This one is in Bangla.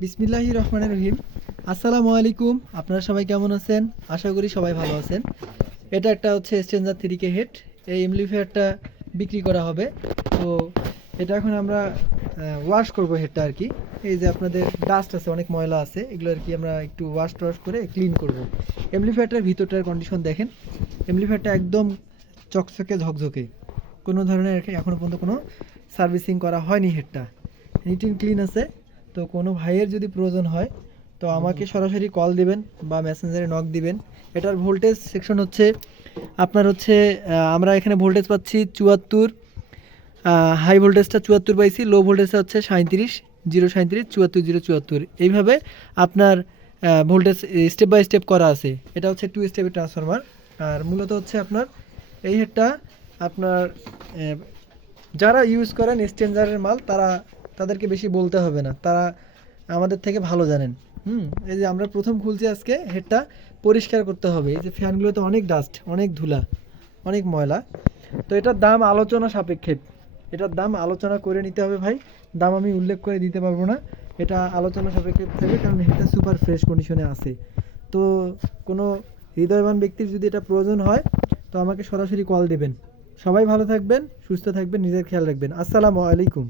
বিসমিল্লাহির রহমানির রহিম। আসসালামু আলাইকুম, আপনারা সবাই কেমন আছেন? আশা করি সবাই ভালো আছেন। এটা একটা হচ্ছে স্ট্রেঞ্জার 3K হেড। এই এমপ্লিফায়ারটা বিক্রি করা হবে। তো এটা এখন আমরা ওয়াশ করব হেডটা আর কি। এই যে আপনাদের ডাস্ট আছে, অনেক ময়লা আছে, এগুলো আর কি আমরা একটু ওয়াশ টওয়াশ করে ক্লিন করব। এমপ্লিফায়ারটার ভিতরটার কন্ডিশন দেখেন। এমপ্লিফায়ারটা একদম চকচকে ঝকঝকে, কোনো ধরনের এখনও পর্যন্ত কোনো সার্ভিসিং করা হয়নি। হেডটা নিট অ্যান্ড ক্লিন আছে। তো কোনো ভাইয়ের যদি প্রয়োজন হয় তো আমাকে সরাসরি কল দিবেন বা মেসেঞ্জারে নক দিবেন। এটার ভোল্টেজ সেকশন হচ্ছে আপনার হচ্ছে আমরা এখানে ভোল্টেজ পাচ্ছি 74। হাই ভোল্টেজটা 74 পাইছি, লো ভোল্টেজটা হচ্ছে 37, 037, 74, 074। এইভাবে আপনার ভোল্টেজ স্টেপ বাই স্টেপ করা আছে। এটা হচ্ছে 2 স্টেপের ট্রান্সফরমার। আর মূলত হচ্ছে আপনার এই হেডটা আপনার যারা ইউজ করেন স্ট্রেঞ্জারের মাল, তাদেরকে বেশি বলতে হবে না, তারা আমাদের থেকে ভালো জানেন। এই যে আমরা প্রথম খুলছি আজকে, হেডটা পরিষ্কার করতে হবে। এই যে ফ্যানগুলোতে অনেক ডাস্ট, অনেক ধুলা, অনেক ময়লা। তো এটার দাম আলোচনা সাপেক্ষে, এটার দাম আলোচনা করে নিতে হবে ভাই। দাম আমি উল্লেখ করে দিতে পারবো না, এটা আলোচনা সাপেক্ষে থাকবে, কারণ এটা সুপার ফ্রেশ কন্ডিশনে আছে। তো কোনো হৃদয়বান ব্যক্তির যদি এটা প্রয়োজন হয় তো আমাকে সরাসরি কল দেবেন। সবাই ভালো থাকবেন, সুস্থ থাকবেন, নিজের খেয়াল রাখবেন। আসসালামু আলাইকুম।